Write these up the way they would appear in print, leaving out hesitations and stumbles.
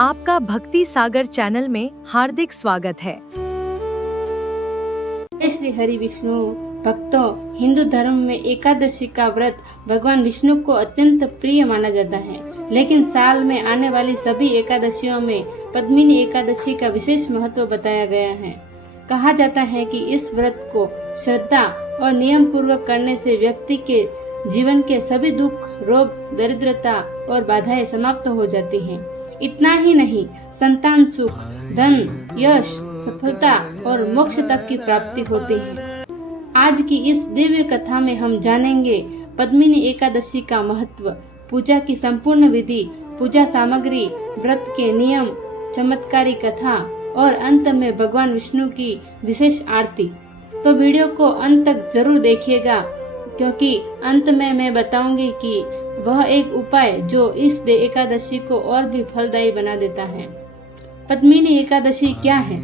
आपका भक्ति सागर चैनल में हार्दिक स्वागत है। श्री हरि विष्णु भक्तों, हिंदू धर्म में एकादशी का व्रत भगवान विष्णु को अत्यंत प्रिय माना जाता है। लेकिन साल में आने वाली सभी एकादशियों में पद्मिनी एकादशी का विशेष महत्व बताया गया है। कहा जाता है कि इस व्रत को श्रद्धा और नियम पूर्वक करने से व्यक्ति के जीवन के सभी दुख, रोग, दरिद्रता और बाधाएं समाप्त हो जाती हैं। इतना ही नहीं, संतान सुख, धन, यश, सफलता और मोक्ष तक की प्राप्ति होती है। आज की इस दिव्य कथा में हम जानेंगे पद्मिनी एकादशी का महत्व, पूजा की संपूर्ण विधि, पूजा सामग्री, व्रत के नियम, चमत्कारी कथा और अंत में भगवान विष्णु की विशेष आरती। तो वीडियो को अंत तक जरूर देखिएगा, क्योंकि अंत में मैं बताऊंगी कि वह एक उपाय जो इस एकादशी को और भी फलदायी बना देता है। पद्मिनी एकादशी क्या है?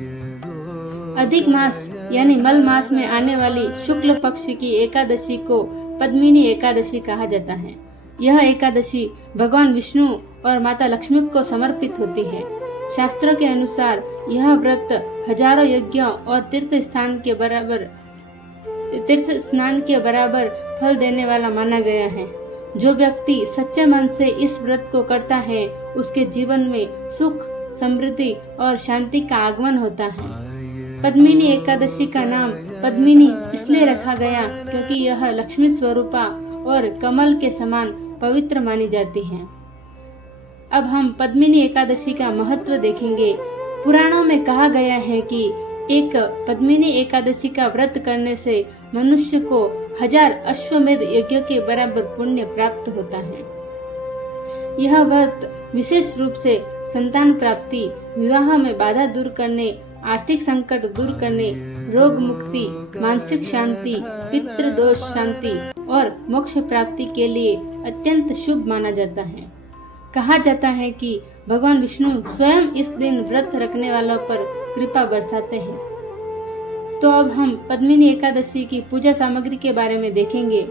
अधिक मास यानी मल मास में आने वाली शुक्ल पक्ष की एकादशी को पद्मिनी एकादशी कहा जाता है। यह एकादशी भगवान विष्णु और माता लक्ष्मी को समर्पित होती है। शास्त्रों के अनुसार यह व्रत हजारों यज्ञों और तीर्थ स्नान के बराबर फल देने वाला माना गया है। जो व्यक्ति सच्चे मन से इस व्रत को करता है, उसके जीवन में सुख, समृद्धि और शांति का आगमन होता है। पद्मिनी एकादशी का नाम पद्मिनी इसलिए रखा गया क्योंकि यह लक्ष्मी स्वरूपा और कमल के समान पवित्र मानी जाती है। अब हम पद्मिनी एकादशी का महत्व देखेंगे। पुराणों में कहा गया है कि एक पद्मिनी एकादशी का व्रत करने से मनुष्य को 1000 अश्वमेध यज्ञों के बराबर पुण्य प्राप्त होता है। यह व्रत विशेष रूप से संतान प्राप्ति, विवाह में बाधा दूर करने, आर्थिक संकट दूर करने, रोग मुक्ति, मानसिक शांति, पितृ दोष शांति और मोक्ष प्राप्ति के लिए अत्यंत शुभ माना जाता है। कहा जाता है कि भगवान विष्णु स्वयं इस दिन व्रत रखने वालों पर कृपा बरसाते हैं। तो अब हम पद्मिनी एकादशी की पूजा सामग्री के बारे में देखेंगे।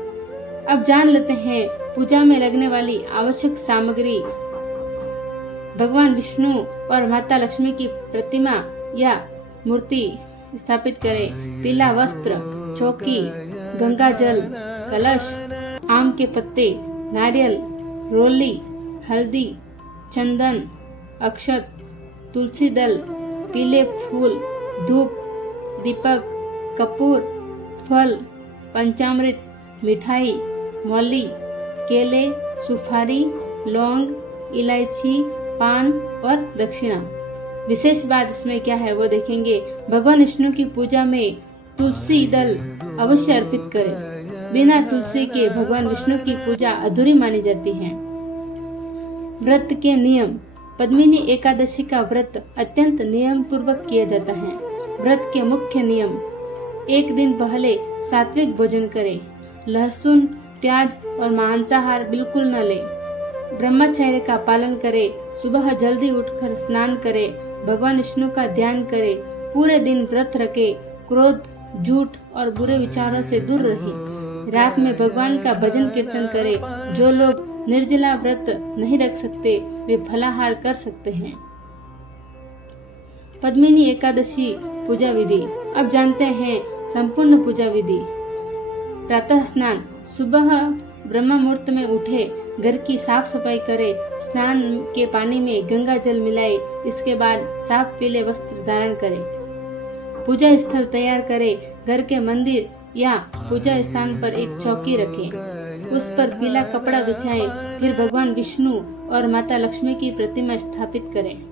अब जान लेते हैं पूजा में लगने वाली आवश्यक सामग्री। भगवान विष्णु और माता लक्ष्मी की प्रतिमा या मूर्ति स्थापित करें। पीला वस्त्र, चौकी, गंगा जल, कलश, आम के पत्ते, नारियल, रोली, हल्दी, चंदन, अक्षत, तुलसी दल, पीले फूल, धूप, दीपक, कपूर, फल, पंचामृत, मिठाई, मौली, केले, सुपारी, लौंग, इलायची, पान और दक्षिणा। विशेष बात इसमें क्या है वो देखेंगे। भगवान विष्णु की पूजा में तुलसी दल अवश्य अर्पित करें। बिना तुलसी के भगवान विष्णु की पूजा अधूरी मानी जाती है। व्रत के नियम। पद्मिनी एकादशी का व्रत अत्यंत नियम पूर्वक किया जाता है। व्रत के मुख्य नियम: एक दिन पहले सात्विक भोजन करें। लहसुन, प्याज और मांसाहार बिल्कुल न लें। ब्रह्मचर्य का पालन करें। सुबह जल्दी उठकर स्नान करें। भगवान विष्णु का ध्यान करें। पूरे दिन व्रत रखें। क्रोध, झूठ और बुरे विचारों से दूर रहें। रात में भगवान का भजन कीर्तन करें। जो लोग निर्जला व्रत नहीं रख सकते, वे फलाहार कर सकते हैं। पद्मिनी एकादशी पूजा विधि। अब जानते हैं संपूर्ण पूजा विधि। प्रातः स्नान। सुबह ब्रह्म मुहूर्त में उठे, घर की साफ सफाई करें। स्नान के पानी में गंगा जल मिलाए। इसके बाद साफ पीले वस्त्र धारण करें। पूजा स्थल तैयार करें। घर के मंदिर या पूजा स्थान पर एक चौकी रखें। उस पर पीला कपड़ा बिछाएं। फिर भगवान विष्णु और माता लक्ष्मी की प्रतिमा स्थापित करें।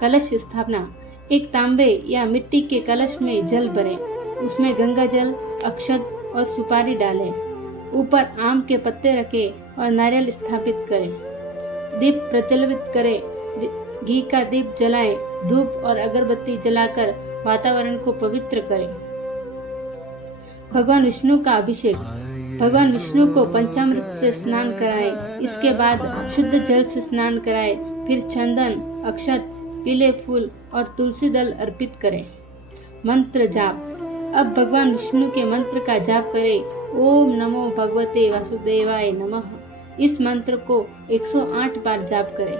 कलश स्थापना। एक तांबे या मिट्टी के कलश में जल भरें। उसमें गंगा जल, अक्षत और सुपारी डालें। ऊपर आम के पत्ते रखें और नारियल स्थापित करें। दीप प्रज्वलित करें। घी का दीप जलाएं। धूप और अगरबत्ती जलाकर वातावरण को पवित्र करें। भगवान विष्णु का अभिषेक। भगवान विष्णु को पंचामृत से स्नान कराएं। इसके बाद शुद्ध जल से स्नान कराएं। फिर चंदन, अक्षत, पीले फूल और तुलसी दल अर्पित करें। मंत्र जाप। अब भगवान विष्णु के मंत्र का जाप करें। ओम नमो भगवते वासुदेवाय नमः। इस मंत्र को 108 बार जाप करें।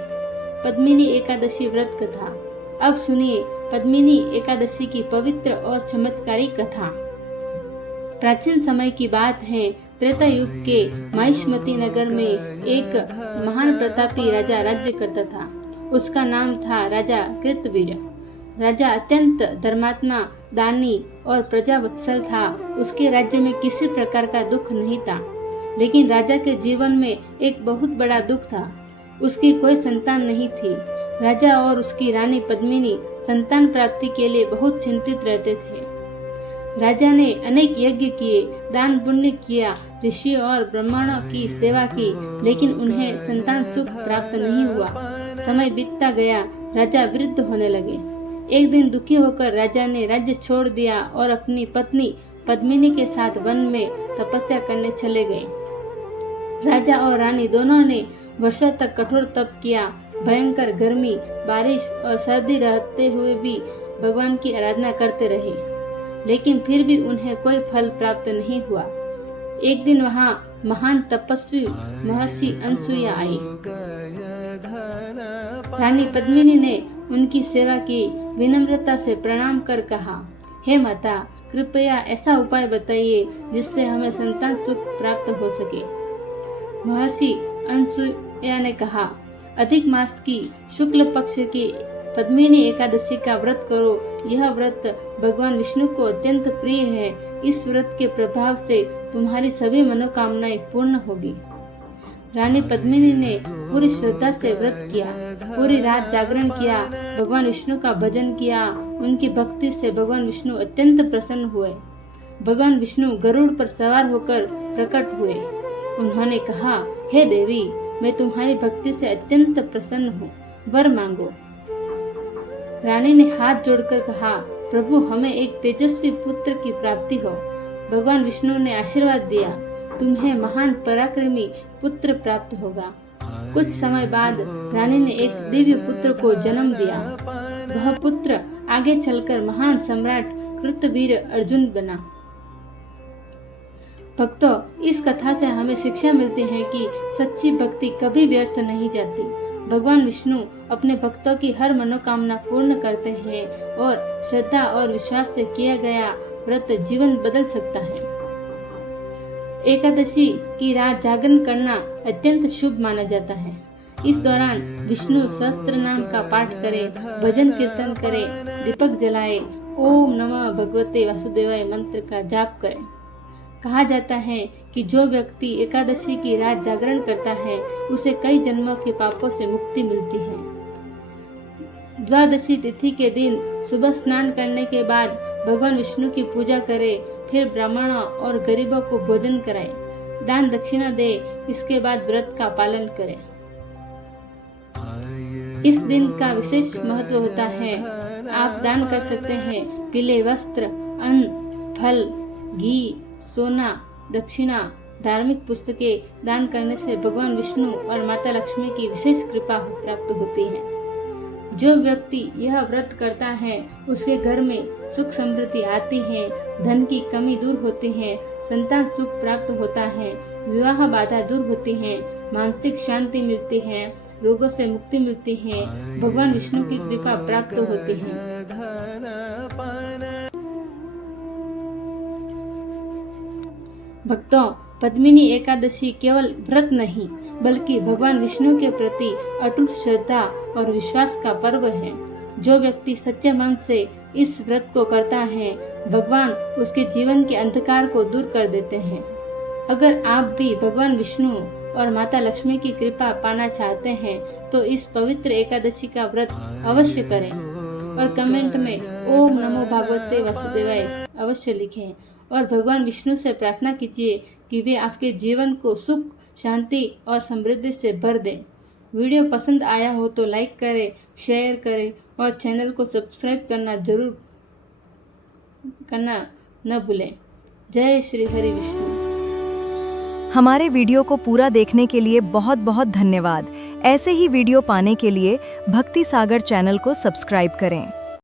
पद्मिनी एकादशी व्रत कथा। अब सुनिए पद्मिनी एकादशी की पवित्र और चमत्कारी कथा। प्राचीन समय की बात है। त्रेता युग के महिष्मती नगर में एक महान प्रतापी राजा राज्य करता था। उसका नाम था राजा कृतवीर। राजा अत्यंत धर्मात्मा, दानी और प्रजावत्सल था। उसके राज्य में किसी प्रकार का दुख नहीं था। लेकिन राजा के जीवन में एक बहुत बड़ा दुख था। उसकी कोई संतान नहीं थी। राजा और उसकी रानी पद्मिनी संतान प्राप्ति के लिए बहुत चिंतित रहते थे। राजा ने अनेक यज्ञ किए, दान पुण्य किया, ऋषियों और ब्राह्मणों की सेवा की, लेकिन उन्हें संतान सुख प्राप्त नहीं हुआ। समय बीतता गया, राजा वृद्ध होने लगे। एक दिन दुखी होकर राजा ने राज्य छोड़ दिया और अपनी पत्नी पद्मिनी के साथ वन में तपस्या करने चले गए। राजा और रानी दोनों ने वर्षों तक कठोर तप किया। भयंकर गर्मी, बारिश और सर्दी रहते हुए भी भगवान की आराधना करते रहे, लेकिन फिर भी उन्हें कोई फल प्राप्त नहीं हुआ। एक दिन वहां महान तपस्वी महर्षि अनसुईया आई। रानी पद्मिनी ने उनकी सेवा की, विनम्रता से प्रणाम कर कहा, हे माता, कृपया ऐसा उपाय बताइए जिससे हमें संतान सुख प्राप्त हो सके। महर्षि अनसुईया ने कहा, अधिक मास की शुक्ल पक्ष की पद्मिनी एकादशी का व्रत करो। यह व्रत भगवान विष्णु को अत्यंत प्रिय है। इस व्रत के प्रभाव से तुम्हारी सभी मनोकामनाएं पूर्ण होगी। रानी पद्मिनी ने पूरी श्रद्धा से व्रत किया, पूरी रात जागरण किया, भगवान विष्णु का भजन किया। उनकी भक्ति से भगवान विष्णु अत्यंत प्रसन्न हुए। भगवान विष्णु गरुड़ पर सवार होकर प्रकट हुए। उन्होंने कहा, हे देवी, मैं तुम्हारी भक्ति से अत्यंत प्रसन्न हूँ, वर मांगो। रानी ने हाथ जोड़कर कहा, प्रभु, हमें एक तेजस्वी पुत्र की प्राप्ति हो। भगवान विष्णु ने आशीर्वाद दिया, तुम्हें महान पराक्रमी पुत्र प्राप्त होगा। कुछ समय बाद रानी ने एक दिव्य पुत्र को जन्म दिया। वह पुत्र आगे चलकर महान सम्राट कृतवीर अर्जुन बना। भक्तों, इस कथा से हमें शिक्षा मिलती है कि सच्ची भक्ति कभी व्यर्थ नहीं जाती। भगवान विष्णु अपने भक्तों की हर मनोकामना पूर्ण करते हैं और श्रद्धा और विश्वास से किया गया व्रत जीवन बदल सकता है। एकादशी की रात जागरण करना अत्यंत शुभ माना जाता है। इस दौरान विष्णु सहस्त्र नाम का पाठ करें, भजन कीर्तन करें, दीपक जलाएं, ओम नमः भगवते वासुदेवाय मंत्र का जाप करें। कहा जाता है कि जो व्यक्ति एकादशी की रात जागरण करता है उसे कई जन्मों के पापों से मुक्ति मिलती है। द्वादशी तिथि के दिन सुबह स्नान करने के बाद भगवान विष्णु की पूजा करें, फिर ब्राह्मणों और गरीबों को भोजन कराएं, दान दक्षिणा दे। इसके बाद व्रत का पालन करें। इस दिन का विशेष महत्व होता है। आप दान कर सकते हैं पीले वस्त्र, अन्न, फल, घी, सोना, दक्षिणा, धार्मिक पुस्तकें दान करने से भगवान विष्णु और माता लक्ष्मी की विशेष कृपा प्राप्त होती है। जो व्यक्ति यह व्रत करता है उसके घर में सुख समृद्धि आती है, धन की कमी दूर होती है, संतान सुख प्राप्त होता है, विवाह बाधा दूर होती है, मानसिक शांति मिलती है, रोगों से मुक्ति मिलती है, भगवान विष्णु की कृपा प्राप्त होती है। भक्तों, पद्मिनी एकादशी केवल व्रत नहीं बल्कि भगवान विष्णु के प्रति अटूट श्रद्धा और विश्वास का पर्व है। जो व्यक्ति सच्चे मन से इस व्रत को करता है, भगवान उसके जीवन के अंधकार को दूर कर देते हैं। अगर आप भी भगवान विष्णु और माता लक्ष्मी की कृपा पाना चाहते हैं तो इस पवित्र एकादशी का व्रत अवश्य करें और कमेंट में ओम नमो भगवते वासुदेवाय अवश्य लिखें और भगवान विष्णु से प्रार्थना कीजिए कि वे आपके जीवन को सुख, शांति और समृद्धि से भर दें। वीडियो पसंद आया हो तो लाइक करें, शेयर करें और चैनल को सब्सक्राइब करना न भूलें। जय श्री हरि विष्णु। हमारे वीडियो को पूरा देखने के लिए बहुत बहुत धन्यवाद। ऐसे ही वीडियो पाने के लिए भक्ति सागर चैनल को सब्सक्राइब करें।